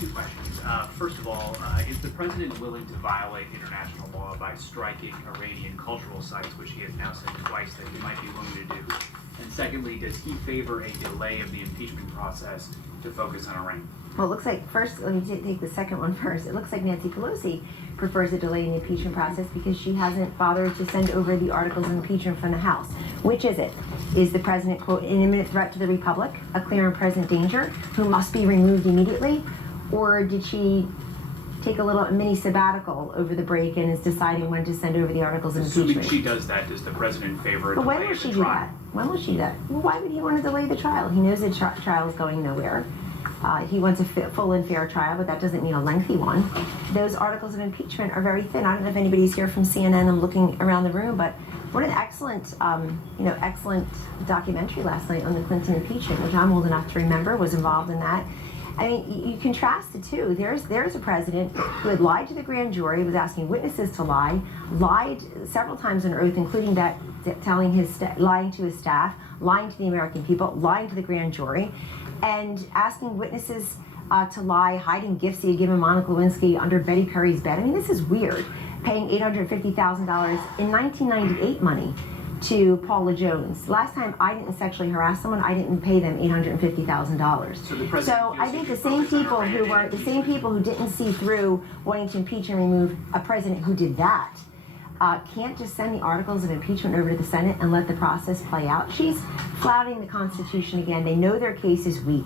Two questions. First of all, is the president willing to violate international law by striking Iranian cultural sites, which he has now said twice that he might be willing to do? And secondly, does he favor a delay of the impeachment process to focus on Iran? Well, it looks like, first, let me take the second one first. It looks like Nancy Pelosi prefers a delay in the impeachment process because she hasn't bothered to send over the articles of impeachment from the House. Which is it? Is the president, quote, an imminent threat to the Republic, a clear and present danger, who must be removed immediately? Or did she take a little mini sabbatical over the break and is deciding when to send over the articles of impeachment? Assuming she does that, does the president favor a delay when will she do that? When will she do that? Well, why would he want to delay the trial? He knows the trial is going nowhere. He wants a full and fair trial, but that doesn't mean a lengthy one. Those articles of impeachment are very thin. I don't know if anybody's here from CNN. I'm looking around the room, but what an excellent, excellent documentary last night on the Clinton impeachment, which I'm old enough to remember, was involved in that. I mean, you contrast the two. There's a president who had lied to the grand jury, was asking witnesses to lie, lied several times on oath, including that lying to his staff, lying to the American people, lying to the grand jury, and asking witnesses to lie, hiding gifts he had given Monica Lewinsky under Betty Curry's bed. I mean, this is weird. Paying $850,000 in 1998 money to Paula Jones. Last time I didn't sexually harass someone, I didn't pay them $850,000. So I think the same people who didn't see through wanting to impeach and remove a president who did that can't just send the articles of impeachment over to the Senate and let the process play out. She's flouting the Constitution again. They know their case is weak.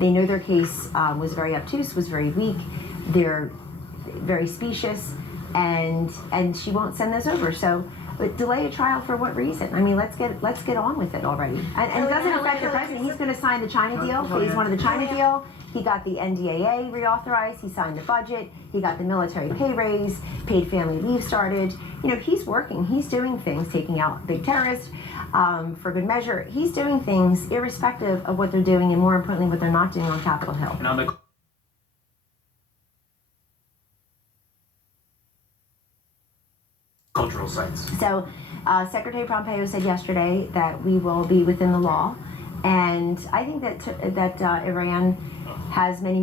They know their case was very obtuse, was very weak. They're very specious, and she won't send those over. So, but delay a trial for what reason? I mean, let's get on with it already. And it doesn't affect the president. He's going to sign the China deal, phase one of the China deal. He got the NDAA reauthorized. He signed the budget. He got the military pay raise. Paid family leave started. You know, he's working. He's doing things, taking out big terrorists for good measure. He's doing things irrespective of what they're doing, and more importantly, what they're not doing on Capitol Hill. And on the cultural sites. So, Secretary Pompeo said yesterday that we will be within the law, and I think that Iran has many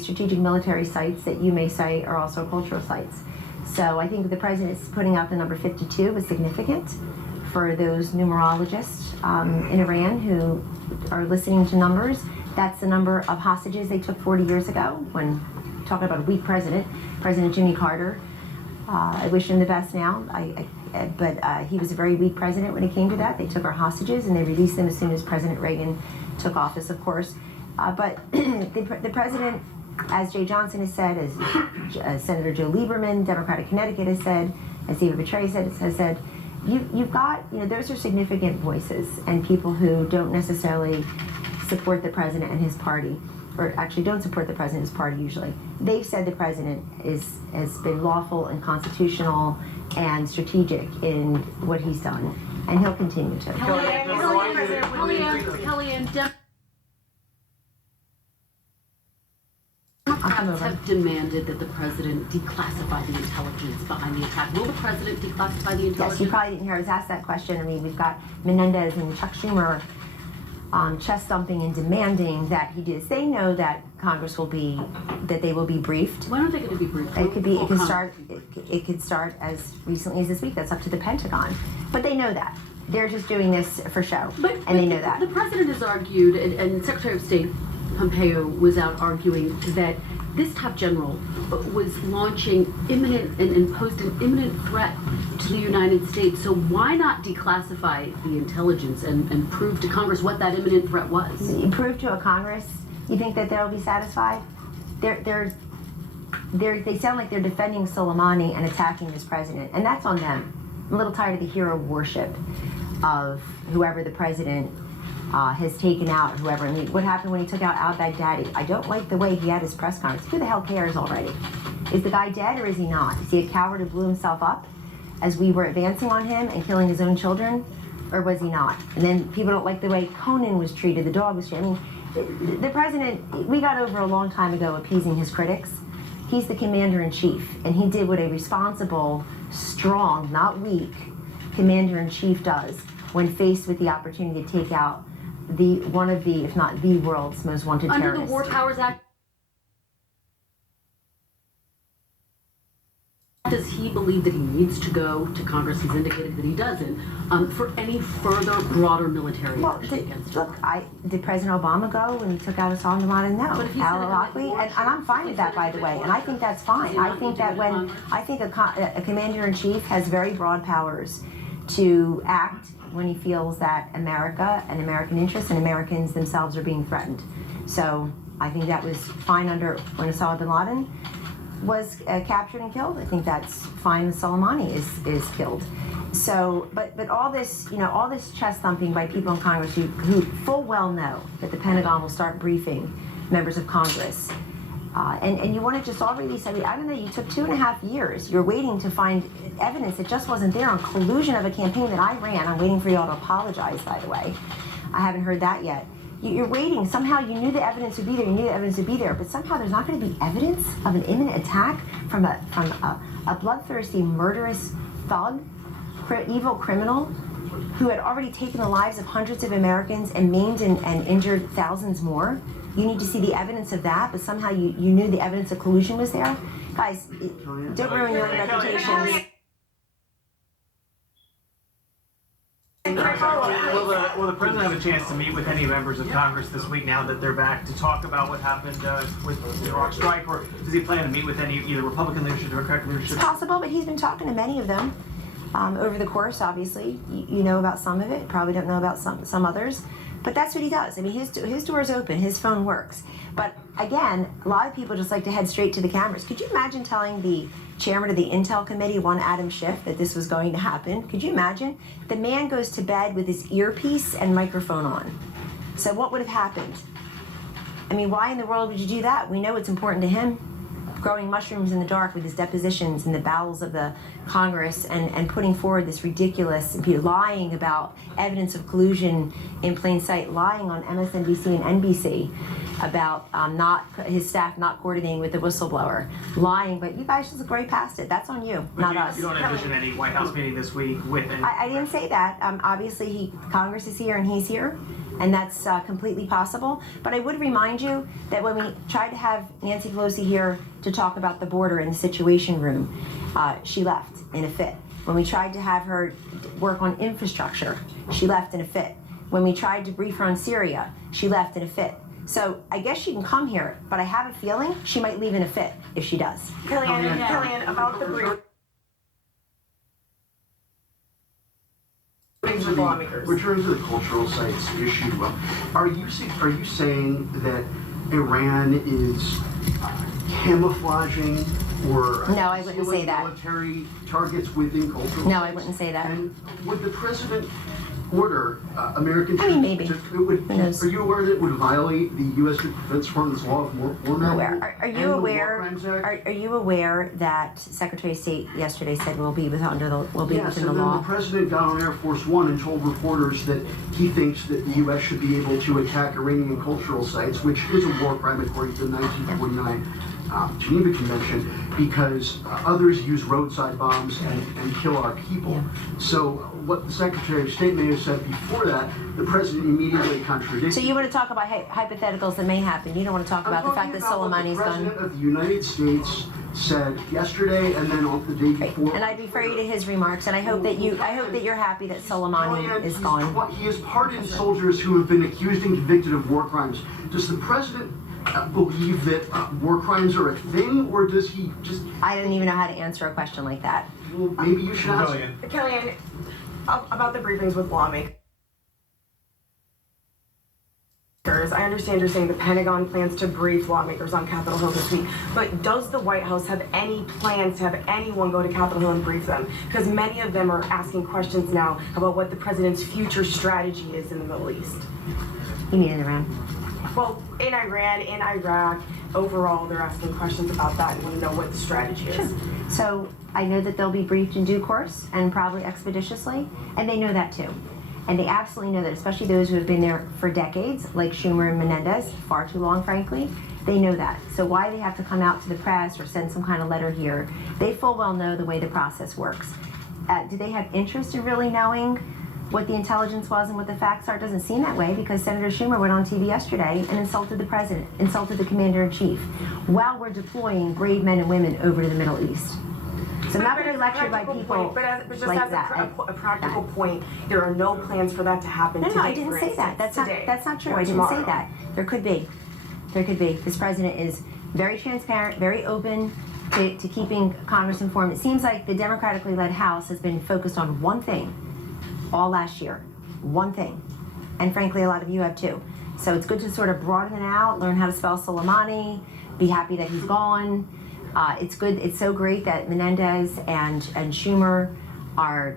strategic military sites that you may say are also cultural sites. So I think the president's putting out the number 52 is significant for those numerologists in Iran who are listening to numbers. That's the number of hostages they took 40 years ago when talking about a weak president, President Jimmy Carter. I wish him the best now, but he was a very weak president when it came to that. They took our hostages and they released them as soon as President Reagan took office, of course. But the president, as Jay Johnson has said, as Senator Joe Lieberman, Democratic Connecticut, has said, as David Petraeus has said, you've got, those are significant voices and people who don't necessarily support the president and his party, or actually don't support the president and his party usually. They've said the president has been lawful and constitutional and strategic in what he's done, and he'll continue to. Kellyanne, Democrats have demanded that the president declassify the intelligence behind the attack. Will the president declassify the intelligence? Yes, you probably didn't hear I was asked that question. I mean, we've got Menendez and Chuck Schumer chest thumping and demanding that he do this. They know that Congress will be, that they will be briefed. When are they going to be briefed? It could start as recently as this week. That's up to the Pentagon. But they know that. They're just doing this for show, and they know that. The president has argued, and Secretary of State Pompeo was out arguing that this top general was launching imminent and posed an imminent threat to the United States. So why not declassify the intelligence and prove to Congress what that imminent threat was? You prove to a Congress, you think that they'll be satisfied? They sound like they're defending Soleimani and attacking this president, and that's on them. I'm a little tired of the hero worship of whoever the president has taken out, whoever. I mean, what happened when he took out al-Baghdadi? I don't like the way he had his press conference. Who the hell cares already? Is the guy dead or is he not? Is he a coward who blew himself up as we were advancing on him and killing his own children? Or was he not? And then people don't like the way Conan was treated, the dog was treated. I mean, the president, we got over a long time ago appeasing his critics. He's the commander-in-chief, and he did what a responsible, strong, not weak, commander-in-chief does when faced with the opportunity to take out one of the, if not the world's most wanted terrorists. Under the War Powers Act, he believe that he needs to go to Congress? He's indicated that he doesn't, for any further broader military Well, action against look, Iran. did President Obama go when he took out Osama bin Laden? No. But if he said it Al-Awlaki, in and I'm fine with that, by the way, and I think that's fine. I think that when, I think a commander-in-chief has very broad powers to act when he feels that America and American interests and Americans themselves are being threatened. So I think that was fine under when Osama bin Laden was captured and killed. I think that's fine when Soleimani is killed. So, but all this, all this chest thumping by people in Congress who full well know that the Pentagon will start briefing members of Congress. And you want to just all release, I don't know, you took 2.5 years. You're waiting to find evidence that just wasn't there on collusion of a campaign that I ran. I'm waiting for y'all to apologize, by the way. I haven't heard that yet. You're waiting. Somehow you knew the evidence would be there. You knew the evidence would be there. But somehow there's not going to be evidence of an imminent attack from a bloodthirsty, murderous thug, evil criminal who had already taken the lives of hundreds of Americans and maimed and injured thousands more. You need to see the evidence of that, but somehow you knew the evidence of collusion was there. Guys, don't ruin your own reputations. Will the president have a chance to meet with any members of Congress this week now that they're back to talk about what happened with the Iraq strike, or does he plan to meet with any either Republican leadership or Democratic leadership? It's possible, but he's been talking to many of them over the course. Obviously, you know about some of it. Probably don't know about some others. But that's what he does. I mean, his door's open. His phone works. But again, a lot of people just like to head straight to the cameras. Could you imagine telling the chairman of the Intel Committee, one Adam Schiff, that this was going to happen? Could you imagine? The man goes to bed with his earpiece and microphone on. So what would have happened? I mean, why in the world would you do that? We know it's important to him. Growing mushrooms in the dark with his depositions in the bowels of the Congress and putting forward this ridiculous, lying about evidence of collusion in plain sight, lying on MSNBC and NBC about his staff not coordinating with the whistleblower, lying, but you guys just look right past it. That's on you, not us. You don't envision any White House meeting this week with any... I didn't say that. Obviously, Congress is here and he's here, and that's completely possible. But I would remind you that when we tried to have Nancy Pelosi here to talk about the border in the Situation Room, she left in a fit. When we tried to have her work on infrastructure, she left in a fit. When we tried to brief her on Syria, she left in a fit. So I guess she can come here, but I have a feeling she might leave in a fit if she does. Kellyanne, about the briefings with lawmakers. Return to the cultural sites issue. Are you saying that Iran is camouflaging or No, I wouldn't say that. military targets within cultural No, sites? I wouldn't say that. And would the president order American I mean, troops maybe. Who knows? Are you aware that it would violate the U.S. Defense Department's law of war manual? Are you and the War aware? Crimes Act? Are you aware that Secretary of State yesterday said we'll be within the Yes, law? and then the president got on Air Force One and told reporters that he thinks that the U.S. should be able to attack Iranian cultural sites, which is a war crime according to the 1949 Geneva Convention, because others use roadside bombs and kill our people. Yeah. So what the Secretary of State may have said before that, the president immediately contradicted. So you want to talk about hypotheticals that may happen. You don't want to talk about the fact that Soleimani's the done. President of the United States said yesterday and then on the day before. And I'd refer you to his remarks, and I hope that you're happy that Soleimani is gone. He has pardoned soldiers who have been accused and convicted of war crimes. Does the president believe that war crimes are a thing, or does he just... I don't even know how to answer a question like that. Well, maybe you should ask. Kellyanne, about the briefings with lawmakers. I understand you're saying the Pentagon plans to brief lawmakers on Capitol Hill this week, but does the White House have any plans to have anyone go to Capitol Hill and brief them? Because many of them are asking questions now about what the president's future strategy is in the Middle East. You mean in Iran? Well, in Iran, in Iraq, overall, they're asking questions about that and want to know what the strategy is. Sure. So I know that they'll be briefed in due course and probably expeditiously, and they know that too. And they absolutely know that, especially those who have been there for decades, like Schumer and Menendez, far too long, frankly. They know that. So why they have to come out to the press or send some kind of letter here, they full well know the way the process works. Do they have interest in really knowing what the intelligence was and what the facts are? It doesn't seem that way, because Senator Schumer went on TV yesterday and insulted the president, insulted the commander-in-chief, while we're deploying brave men and women over to the Middle East. So I'm not going to be lectured by people But just like as that. a practical point, there are no plans for that to happen No, today. I didn't for say that. instance, That's not true. or I didn't say tomorrow. that. There could be. This president is very transparent, very open to keeping Congress informed. It seems like the democratically led House has been focused on one thing all last year. One thing. And frankly, a lot of you have too. So it's good to sort of broaden it out, learn how to spell Soleimani, be happy that he's gone. It's good. It's so great that Menendez and Schumer are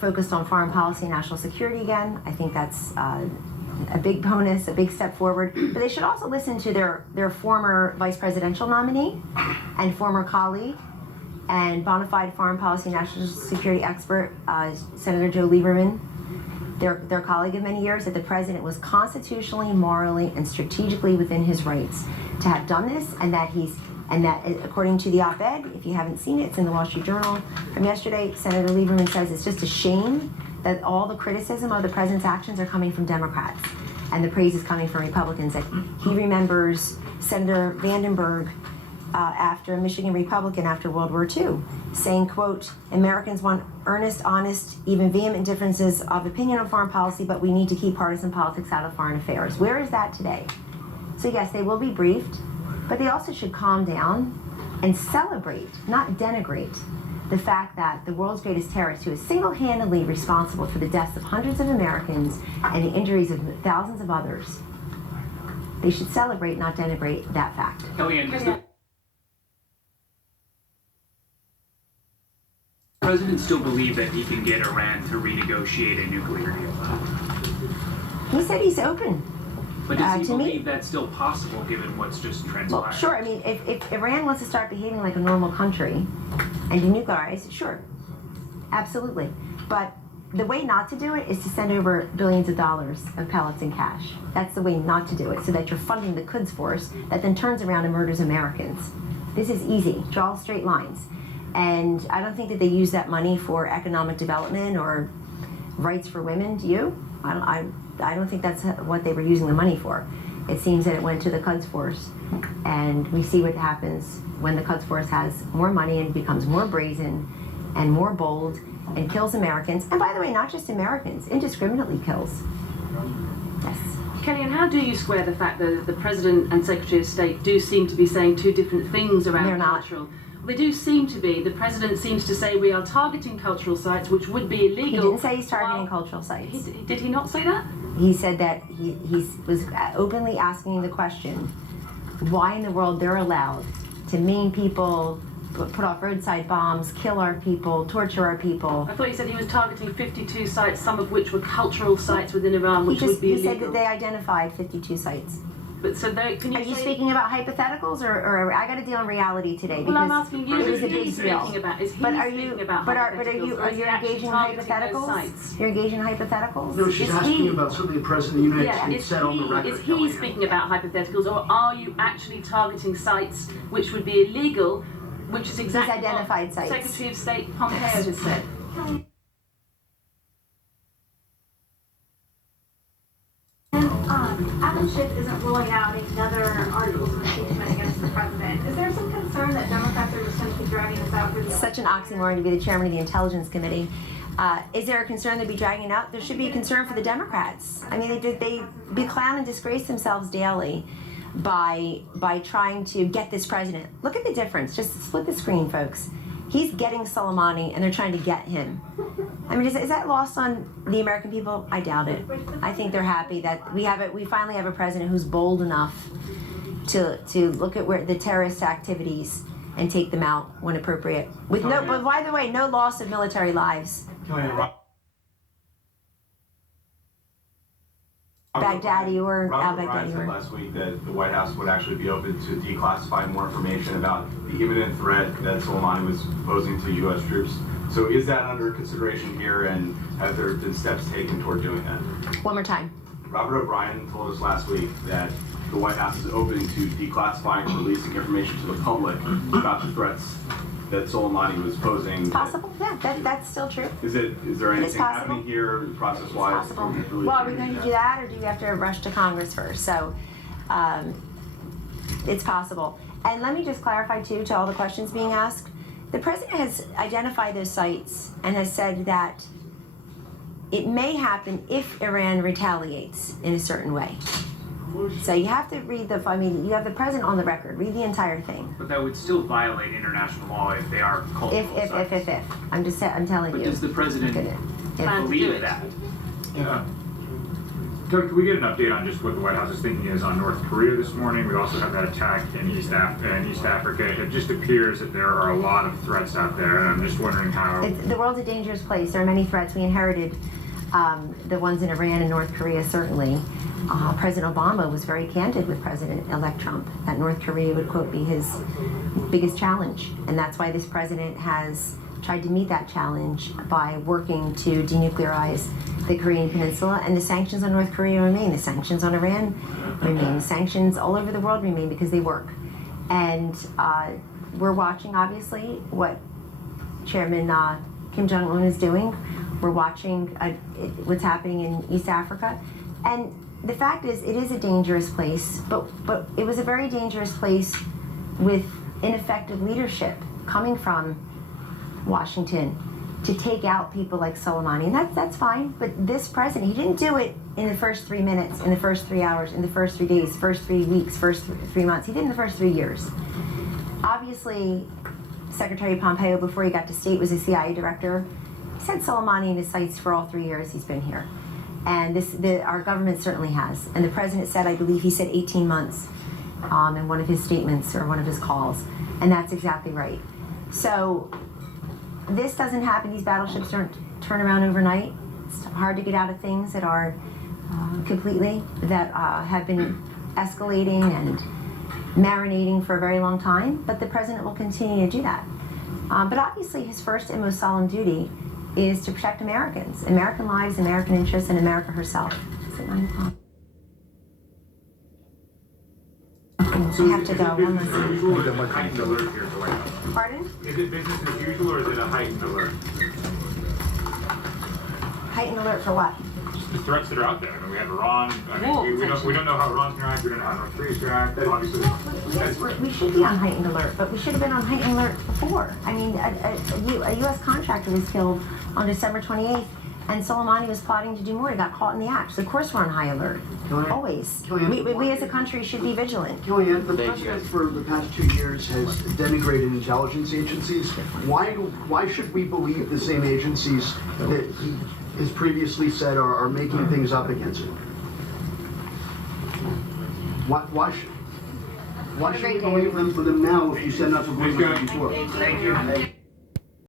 focused on foreign policy and national security again. I think that's a big bonus, a big step forward. But they should also listen to their former vice presidential nominee and former colleague and bona fide foreign policy and national security expert, Senator Joe Lieberman, their colleague of many years, that the president was constitutionally, morally, and strategically within his rights to have done this, and that according to the op-ed, if you haven't seen it, it's in the Wall Street Journal from yesterday, Senator Lieberman says it's just a shame that all the criticism of the president's actions are coming from Democrats and the praise is coming from Republicans. That he remembers Senator Vandenberg, after a Michigan Republican after World War II, saying, quote, "Americans want earnest, honest, even vehement differences of opinion on foreign policy, but we need to keep partisan politics out of foreign affairs." Where is that today? So yes, they will be briefed, but they also should calm down and celebrate, not denigrate, the fact that the world's greatest terrorist, who is single-handedly responsible for the deaths of hundreds of Americans and the injuries of thousands of others, they should celebrate, not denigrate that fact. Kellyanne, does the president still believe that he can get Iran to renegotiate a nuclear deal? He said he's open. But does he to me- believe that's still possible given what's just transpired? Well, sure. I mean, if Iran wants to start behaving like a normal country and denuclearize, sure, absolutely. But the way not to do it is to send over billions of dollars of pellets and cash. That's the way not to do it, so that you're funding the Quds force that then turns around and murders Americans. This is easy. Draw straight lines. And I don't think that they use that money for economic development or rights for women. Do you? I don't think that's what they were using the money for. It seems that it went to the Quds force, and we see what happens when the Quds force has more money and becomes more brazen and more bold and kills Americans. And by the way, not just Americans, indiscriminately kills. Yes. Kellyanne, how do you square the fact that the President and Secretary of State do seem to be saying two different things around They're not. cultural? They do seem to be. The President seems to say we are targeting cultural sites, which would be illegal. He didn't say he's targeting Well, cultural sites. Did he not say that? He said that he was openly asking the question, why in the world they're allowed to maim people, put off roadside bombs, kill our people, torture our people. I thought he said he was targeting 52 sites, some of which were cultural sites within Iran, which would be He said illegal. that they identified 52 sites. But so can you Are you say? speaking about hypotheticals, or I got to deal in reality today? Well, I'm because asking you. it was a Is big he deal. speaking about? Is he But are speaking you? about But are hypotheticals, you? or Are is you he actually engaging in targeting those hypotheticals? sites? You're engaging in hypotheticals. No, she's Is asking he- about something the President of the United Yeah, States said on the record. is he Kellyanne. speaking about hypotheticals, or are you actually targeting sites which would be illegal, which is exactly identified what sites. Secretary of State Pompeo has said? Adam Schiff isn't ruling out another article of impeachment against the president. Is there some concern that Democrats are just going to keep dragging this out for the Such an oxymoron to be the chairman of the Intelligence Committee. Is there a concern they'd be dragging it out? There should be a concern for the Democrats. I mean, they beclown and disgrace themselves daily by trying to get this president. Look at the difference. Just split the screen, folks. He's getting Soleimani, and they're trying to get him. I mean, is that lost on the American people? I doubt it. I think they're happy that we finally have a president who's bold enough to look at where the terrorist activities and take them out when appropriate. But by the way, no loss of military lives. Baghdadi or Robert O'Brien al-Baghdadi. said last week that the White House would actually be open to declassifying more information about the imminent threat that Soleimani was posing to U.S. troops. So is that under consideration here, and have there been steps taken toward doing that? One more time. Robert O'Brien told us last week that the White House is open to declassifying and releasing information to the public about the threats that Soleimani was posing. Possible? Yeah, that's still true. Is there anything possible. happening here process-wise? It's possible. Well, are we going to do that, or do you have to rush to Congress first? So, it's possible. And let me just clarify too, to all the questions being asked, The president has identified those sites and has said that it may happen if Iran retaliates in a certain way. So you have to read you have the president on the record, read the entire thing. But that would still violate international law if they are cultural sites. If. I'm telling But you. does the president Plan to do believe it. that? Yeah. Doug, can we get an update on just what the White House's thinking is on North Korea this morning? We also have that attack in East Africa. It just appears that there are a lot of threats out there, and I'm just wondering how... The world's a dangerous place. There are many threats. We inherited the ones in Iran and North Korea, certainly. President Obama was very candid with President-elect Trump that North Korea would, quote, be his biggest challenge. And that's why this president has tried to meet that challenge by working to denuclearize the Korean Peninsula, and the sanctions on North Korea remain. The sanctions on Iran remain. The sanctions all over the world remain because they work. And we're watching, obviously, what Chairman Kim Jong-un is doing. We're watching what's happening in East Africa. And the fact is, it is a dangerous place, but it was a very dangerous place with ineffective leadership coming from Washington to take out people like Soleimani, and that's fine. But this president, he didn't do it in the first 3 minutes, in the first 3 hours, in the first 3 days, first 3 weeks, first 3 months. He did it in the first 3 years. Obviously, Secretary Pompeo, before he got to state, was a CIA director. He sent Soleimani in his sights for all 3 years he's been here. And our government certainly has. And the president said, I believe he said 18 months in one of his statements or one of his calls. And that's exactly right. So this doesn't happen. These battleships don't turn around overnight. It's hard to get out of things that are have been escalating and marinating for a very long time. But the president will continue to do that. But obviously his first and most solemn duty is to protect Americans, American lives, American interests, and America herself. It's at 9 o'clock. We have to go. Is it business as usual or is it a heightened alert here at the White House? Pardon? Is it business as usual or is it a heightened alert? Heightened alert for what? Just the threats that are out there. I mean, we have Iran. I mean, War, we don't know how Iran's going to act. We don't know how North Korea's going to act. Obviously, Yes, we should be on heightened alert, but we should have been on heightened alert before. I mean, a U.S. contractor was killed on December 28th, and Soleimani was plotting to do more. He got caught in the act. So of course we're on high alert. Always. We as a country should be vigilant. Kellyanne, the president for the past 2 years has denigrated intelligence agencies. Why should we believe the same agencies that he has previously said are making things up against him? Why should we believe them for them now if you said not to believe them before? Thank you.